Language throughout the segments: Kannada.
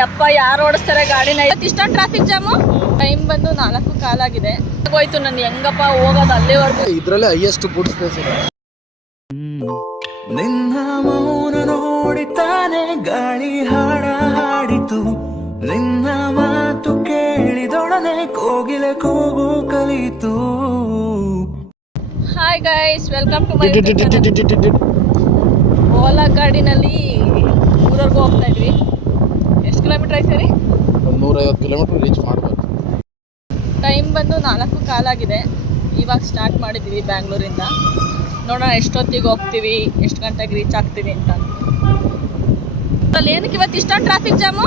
ಯಪ್ಪ ಯಾರು ಓಡಿಸ್ತಾರೆ ಗಾಡಿನ. ಇಷ್ಟೊಂದು ಟ್ರಾಫಿಕ್ ಜಾಮು. ಟೈಮ್ ಬಂದು 4 ಕಾಲಾಗಿದೆ. ಹೋಯ್ತು ನಾನು ಹೆಂಗಪ್ಪ ಹೋಗೋದು ಅಲ್ಲಿವರೆಗೂ. ಇದ್ರಲ್ಲೇ ಹೈಯೆಸ್ಟ್ ಗುಡ್ ಸ್ಪೇಸ್ ಇದೆ. ನಿನ್ನ ಮೌನ ನೋಡಿತಾನೆ ಗಾಳಿ ಹಾಡ ಹಾಡಿತು, ನಿನ್ನ ಮಾತು ಕೇಳಿದೊಡನೆ ಕೋಗಿಲೆ ಕೂಗು ಕಲಿತು. Hi guys, welcome to my Ola ಗಾಡಿನಲ್ಲಿ ಊರವರೆಗೂ ಹೋಗ್ತಾ ಇದ್ವಿ. ಎಷ್ಟು ಕಿಲೋಮೀಟರ್ ಆಯ್ತು ರೀ? ಒಂದು 150 ಕಿಲೋಮೀಟರ್ ರೀಚ್ ಮಾಡ್ಬೋದು. ಟೈಮ್ ಬಂದು 4 ಕಾಲಾಗಿದೆ. ಇವಾಗ ಸ್ಟಾರ್ಟ್ ಮಾಡಿದ್ದೀವಿ ಬ್ಯಾಂಗ್ಳೂರಿಂದ. ನೋಡೋಣ ಎಷ್ಟೊತ್ತಿಗೆ ಹೋಗ್ತೀವಿ, ಎಷ್ಟು ಗಂಟೆಗೆ ರೀಚ್ ಆಗ್ತೀವಿ ಅಂತ. ಅಲ್ಲಿ ಏನಕ್ಕೆ ಇವತ್ತು ಇಷ್ಟೊಂದು ಟ್ರಾಫಿಕ್ ಜಾಮು?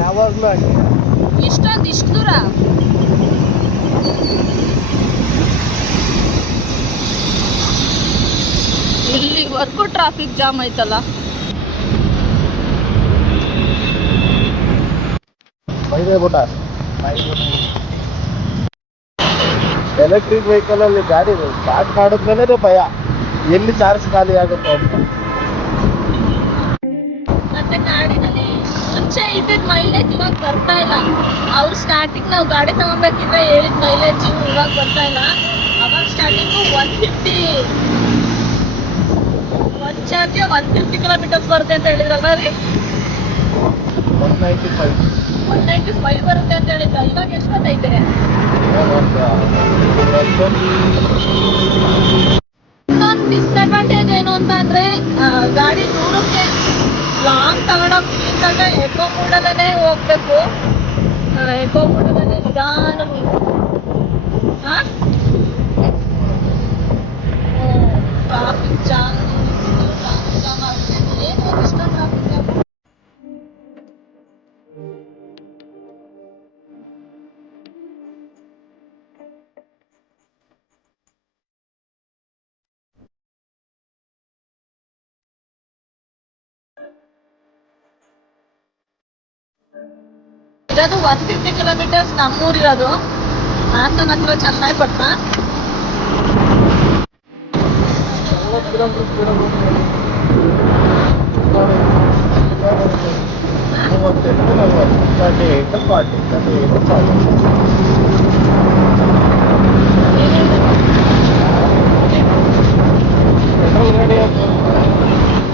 ಯಾವಾಗಲೂ ಇಷ್ಟು ದೂರ ಇಲ್ಲಿವರೆಗೂ ಟ್ರಾಫಿಕ್ ಜಾಮ್ ಐತಲ್ಲ. ಎಲೆಕ್ಟ್ರಿಕ್ ವೆಹಿಕಲ್ ಅಲ್ಲಿ ಗಾಡಿ ಸ್ಟಾರ್ಟ್ ಮಾಡಿದ್ಮೇಲೆ ಭಯ, ಎಲ್ಲಿ ಚಾರ್ಜ್ ಖಾಲಿ ಆಗುತ್ತೆ ಅಂತ. ಮತ್ತೆ ಗಾಡಿನಲ್ಲಿ ಮುಂಚೆ ಇದ್ದಿದ್ದ ಮೈಲೇಜ್ ಇವಾಗ ಬರ್ತಾ ಇಲ್ಲ. ಅವ್ರು ಸ್ಟಾರ್ಟಿಂಗ್ ನಾವು ಗಾಡಿ ತಗೊಬೇಕಿದ್ರೆ ಹೇಳಿದ ಮೈಲೇಜ್ ಇವಾಗ ಬರ್ತಾ ಇಲ್ಲ. ಅವಾಗ ಸ್ಟಾರ್ಟಿಂಗು 150 ಒಂದು ಚಾರ್ಜ್ಗೆ 150 ಕಿಲೋಮೀಟರ್ಸ್ ಬರುತ್ತೆ ಅಂತ ಹೇಳಿದ್ರಲ್ಲ ರೀ. 195 ಬರುತ್ತೆ ಅಂತ ಹೇಳಿದ್ರ. ಇವಾಗ ಎಷ್ಟು ಬರ್ತೈತೆ? ಇನ್ನೊಂದು ಡಿಸ್ಅಡ್ವಾಂಟೇಜ್ ಏನು ಅಂತ ಅಂದ್ರೆ, ಗಾಡಿ ದೂರಕ್ಕೆ ಲಾಂಗ್ ತಗೊಂಡೋಗ್ತಾಗ ಎಕೋ ಮೂಡಲ್ಲೇ ಹೋಗ್ಬೇಕು. ಎಕೋ ಮೂಡಲ್ಲೇ ನಿಧಾನ ಟ್ರಾಫಿಕ್ ಜಾಮ್ ಆಗುತ್ತೆ. ಏನು ಇಷ್ಟ ಟ್ರಾಫಿಕ್ ಜಾಮ್. ಇರೋದು 150 ಕಿಲೋಮೀಟರ್ಸ್ ನಮ್ಮೂರಿರೋದು. ಹಾಸನ ಹತ್ರ ಚನ್ನರಾಯಪಟ್ಟಣ.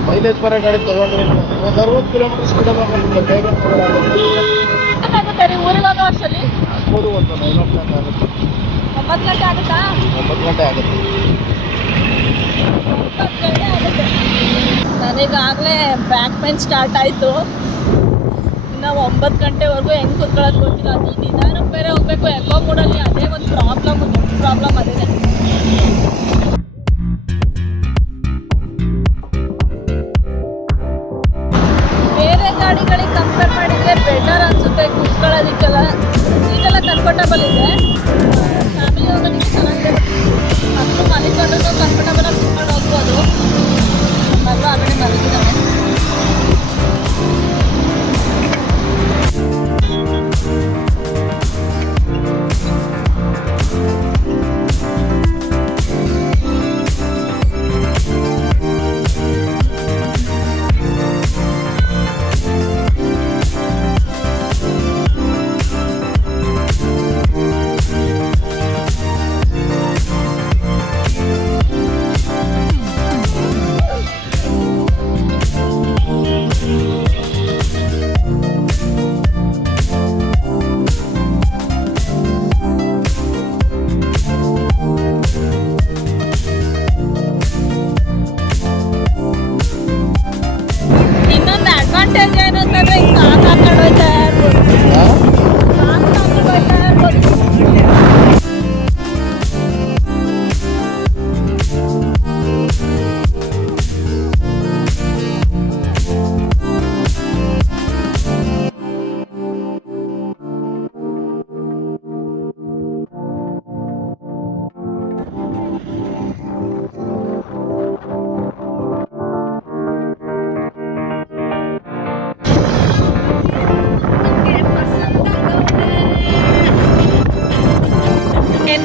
ಮೈಲೇಜ್ ಬರೋ ಗಾಡಿ ತಗೊಂಡ್ರೆ 60 ಕಿಲೋಮೀಟರ್ ಸ್ಪೀಡ್ ಆಗುತ್ತೆ ರೀ ಊರಿಗೋಗೋ ವರ್ಷದಲ್ಲಿ. ಆಗ್ಬೋದು. ಒಂದು 9 ಗಂಟೆ ಆಗುತ್ತೆ. 9 ಗಂಟೆ ಆಗುತ್ತಾ? 9 ಗಂಟೆ ಆಗುತ್ತೆ. 9 ಗಂಟೆ ಆಗುತ್ತೆ. ನನಗಾಗಲೇ ಬ್ಯಾಕ್ ಪೇನ್ ಸ್ಟಾರ್ಟ್ ಆಯಿತು. ಇನ್ನು 9 ಗಂಟೆವರೆಗೂ ಹೆಂಗೆ ಕೂತ್ಕೊಳ್ಳೋದು ಗೊತ್ತಿಲ್ಲ. ಅದು ನಿಧಾನಕ್ಕೆ ಬೇರೆ ಹೋಗ್ಬೇಕು ಎಕೋ ಮೂಡಲ್ಲಿ. ಅದೇ ಒಂದು ಪ್ರಾಬ್ಲಮ್, ದೊಡ್ಡ ಪ್ರಾಬ್ಲಮ್ ಅದೇ. ಬೇರೆ ಗಾಡಿಗಳಿಗೆ ಕಂಪೇರ್ ಮಾಡಿದರೆ ಬೆಟರ್ ಅನಿಸುತ್ತೆ ಕೂತ್ಕೊಳ್ಳೋದಕ್ಕೆಲ್ಲ. ಸೀಟೆಲ್ಲ ಕಂಫರ್ಟಬಲ್ ಇದೆ. ಫ್ಯಾಮಿಲಿ ಹೋಗೋದಕ್ಕೆ ಚೆನ್ನಾಗಿದೆ. ಮಕ್ಕಳು ಮಲಿಕೊಂಡ್ರೂ ಕಂಫರ್ಟಬಲಾಗಿ ಕೂತ್ಕೊಂಡು ಹೋಗ್ಬೋದು. ಮಗ ಆ ಕಡೆ ಮಲಗಿದ್ದಾನೆ.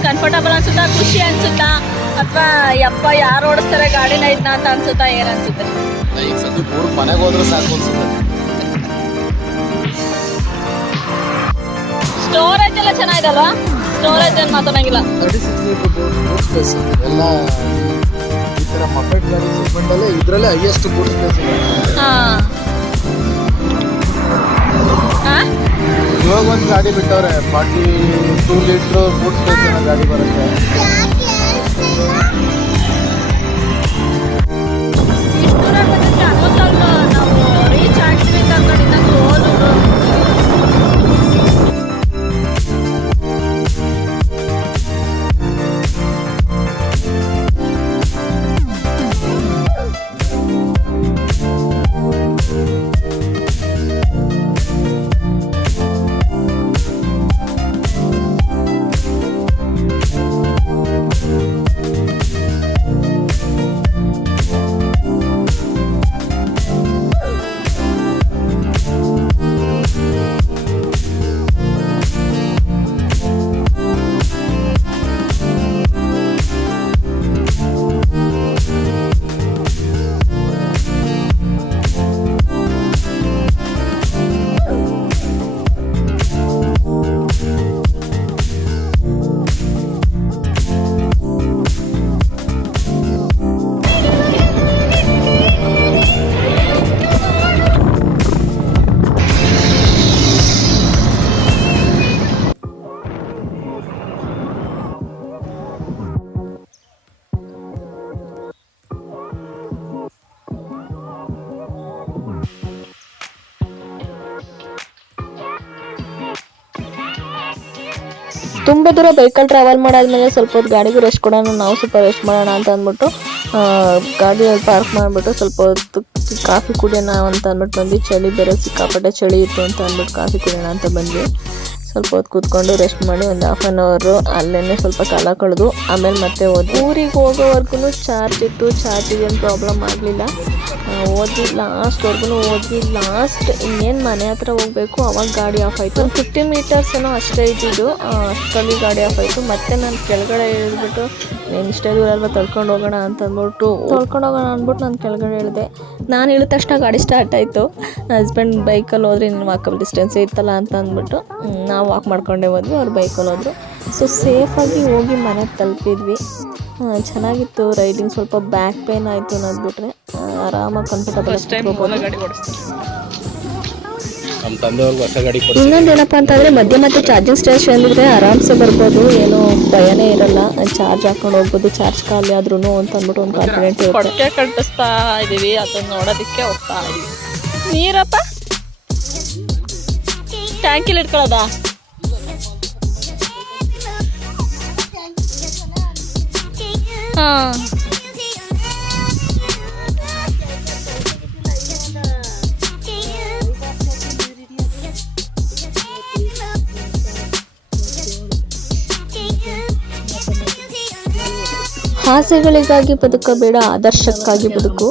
ಕಂಫರ್ಟಬಲ್ ಅನ್ಸುತ್ತಾ, ಖುಷಿ ಅನ್ಸುತ್ತಾ, ಅಥವಾ ಯಪ್ಪ ಯಾರು ಓಡಿಸ್ತಾರೆ ಗಾಡಿನ ಇದನ್ನ ಅಂತ ಅನ್ಸುತ್ತಾ, ಏನ್ ಅನ್ಸುತ್ತೆ? ಈಗ ಸದ್ಯಕ್ಕೆ ಊರಿಗೆ ಮನೆಗೆ ಹೋದ್ರೆ ಸಾಕು ಅನ್ಸುತ್ತೆ. ಚೆನ್ನಾಗಿದೆ ಅಲ್ವಾ? ಸ್ಟೋರೇಜ್ ಏನು ಮಾತಾಡಂಗಿಲ್ಲ. 36 ಲೀಟರ್ ಬೂಟ್ ಸ್ಪೇಸ್ ಎಲ್ಲ ಈ ಥರ ಮಫೆಟ್ ಗಾಡಿ ಸೆಗ್ಮೆಂಟಲ್ಲೇ ಇದರಲ್ಲೇ ಹೈಯೆಸ್ಟ್ ಬೂಟ್ ಸ್ಪೇಸ್ ಇದೆ. ಇವಾಗ ಒಂದು ಗಾಡಿ ಬಿಟ್ಟವ್ರೆ 42 ಲೀಟ್ರ್ ಬೂಟ್ ಸ್ಪೇಸ್ ಅನ್ನೋ ಗಾಡಿ ಬರುತ್ತೆ. ನಾವು ರೀಚ್ ಆಗ್ತೀವಿ ಅಂತ ಅನ್ಕೊಂಡಿದ್ದ ಸೋಲೂರು. ತುಂಬ ದೂರ ಬೈಕಲ್ಲಿ ಟ್ರಾವೆಲ್ ಮಾಡಾದ್ಮೇಲೆ ಸ್ವಲ್ಪ ಹೊತ್ತು ಗಾಡಿಗೂ ರೆಸ್ಟ್ ಕೊಡೋಣ, ನಾವು ಸ್ವಲ್ಪ ರೆಸ್ಟ್ ಮಾಡೋಣ ಅಂತ ಅಂದ್ಬಿಟ್ಟು ಗಾಡಿಯಲ್ಲಿ ಪಾರ್ಕ್ ಮಾಡಿಬಿಟ್ಟು ಸ್ವಲ್ಪ ಹೊತ್ತು ಕಾಫಿ ಕುಡಿಯೋಣ ಅಂತ ಅಂದ್ಬಿಟ್ಟು ಬಂದ್ವಿ. ಚಳಿ ಬೇರೆ ಸಿಕ್ಕಾಪಟ್ಟೆ ಚಳಿ ಇತ್ತು ಅಂತ ಅಂದ್ಬಿಟ್ಟು ಕಾಫಿ ಕುಡಿಯೋಣ ಅಂತ ಬಂದ್ವಿ. ಸ್ವಲ್ಪ ಹೊತ್ತು ಕೂತ್ಕೊಂಡು ರೆಸ್ಟ್ ಮಾಡಿ ಒಂದು 1/2 ಅವರ್ ಅಲ್ಲೇ ಸ್ವಲ್ಪ ಕಾಲ ಕಳೆದು ಆಮೇಲೆ ಮತ್ತೆ ಹೋದ್ವಿ. ಊರಿಗೆ ಹೋಗೋವರೆಗೂ ಚಾರ್ಜ್ ಇತ್ತು, ಚಾರ್ಜಿಗೆ ಏನು ಪ್ರಾಬ್ಲಮ್ ಆಗಲಿಲ್ಲ. ಹೋದ್ವಿ ಲಾಸ್ಟ್ವರೆಗೂ ಹೋದ್ವಿ. ಲಾಸ್ಟ್ ಇನ್ನೇನು ಮನೆ ಹತ್ರ ಹೋಗಬೇಕು ಅವಾಗ ಗಾಡಿ ಆಫ್ ಆಯಿತು. ಒಂದು 50 ಮೀಟರ್ಸ್ ಏನೋ ಅಷ್ಟೇ ಇದ್ದಿದ್ದು, ಅಷ್ಟರಲ್ಲಿ ಗಾಡಿ ಆಫ್ ಆಯಿತು. ಮತ್ತೆ ನಾನು ಕೆಳಗಡೆ ಇಳಿದ್ಬಿಟ್ಟು ನೀನು ಇಷ್ಟೇ ದೂರ ಅಲ್ವಾ ತೊಳ್ಕೊಂಡು ಹೋಗೋಣ ಅಂತ ಅಂದ್ಬಿಟ್ಟು ನಾನು ಕೆಳಗಡೆ ಇಳಿದೆ. ನಾನು ಇಳಿದ ತಕ್ಷಣ ಗಾಡಿ ಸ್ಟಾರ್ಟ್ ಆಯಿತು. ಹಸ್ಬೆಂಡ್ ಬೈಕಲ್ಲಿ ಹೋದ್ರೆ ಇನ್ನು ವಾಕಬಲ್ ಡಿಸ್ಟೆನ್ಸ್ ಇತ್ತಲ್ಲ ಅಂತ ಅಂದ್ಬಿಟ್ಟು ನಾವು ವಾಕ್ ಮಾಡ್ಕೊಂಡೇ ಹೋದ್ವಿ, ಅವ್ರು ಬೈಕಲ್ಲಿ ಹೋದ್ರು. ಸೊ ಸೇಫಾಗಿ ಹೋಗಿ ಮನೆಗೆ ತಲುಪಿದ್ವಿ. ಚೆನ್ನಾಗಿತ್ತು ರೈಡಿಂಗ್. ಸ್ವಲ್ಪ ಬ್ಯಾಕ್ ಪೇನ್ ಆಯಿತು ಅನ್ನೋದ್ಬಿಟ್ರೆ ಆರಾಮಾಗಿ ಕಂಫರ್ಟಬಲ್. ಇನ್ನೊಂದೇನಪ್ಪ ಅಂತಂದರೆ ಮಧ್ಯೆ ಚಾರ್ಜಿಂಗ್ ಸ್ಟೇಷನ್ ಇದ್ರೆ ಆರಾಮ್ಸೆ ಬರ್ಬೋದು, ಏನೋ ಭಯನೇ ಇರಲ್ಲ. ಚಾರ್ಜ್ ಹಾಕೊಂಡು ಹೋಗ್ಬೋದು, ಚಾರ್ಜ್ ಖಾಲಿ ಆದ್ರೂ ಅಂತ ಅಂದ್ಬಿಟ್ಟು ಒಂದು ಕಾನ್ಫಿಡೆಂಟ್ ಇರುತ್ತೆ. ಕೊಡಕೆ ಕಟ್ಟಿಸ್ತಾ ಇದೀವಿ, ಅದನ್ನ ನೋಡೋದಕ್ಕೆ ಹೋಗ್ತಾ ಇದೀವಿ. ನೀರಪ್ಪ ಟ್ಯಾಂಕಿಲಿ ಇಟ್ಕೊಳ್ಳೋದ? ಹಾಂ ಆಸೆಗಳಿಗಾಗಿ ಬದುಕಬೇಡ, ಆದರ್ಶಕ್ಕಾಗಿ ಬದುಕು.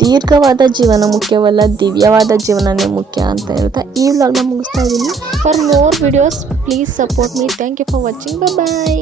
ದೀರ್ಘವಾದ ಜೀವನ ಮುಖ್ಯವಲ್ಲ, ದಿವ್ಯವಾದ ಜೀವನನೇ ಮುಖ್ಯ ಅಂತ ಹೇಳ್ತಾ ಈ ವ್ಲಾಗ್ನ ಮುಗಿಸ್ತಾ ಇದ್ದೀನಿ. For more videos please support me. Thank you for watching. Bye.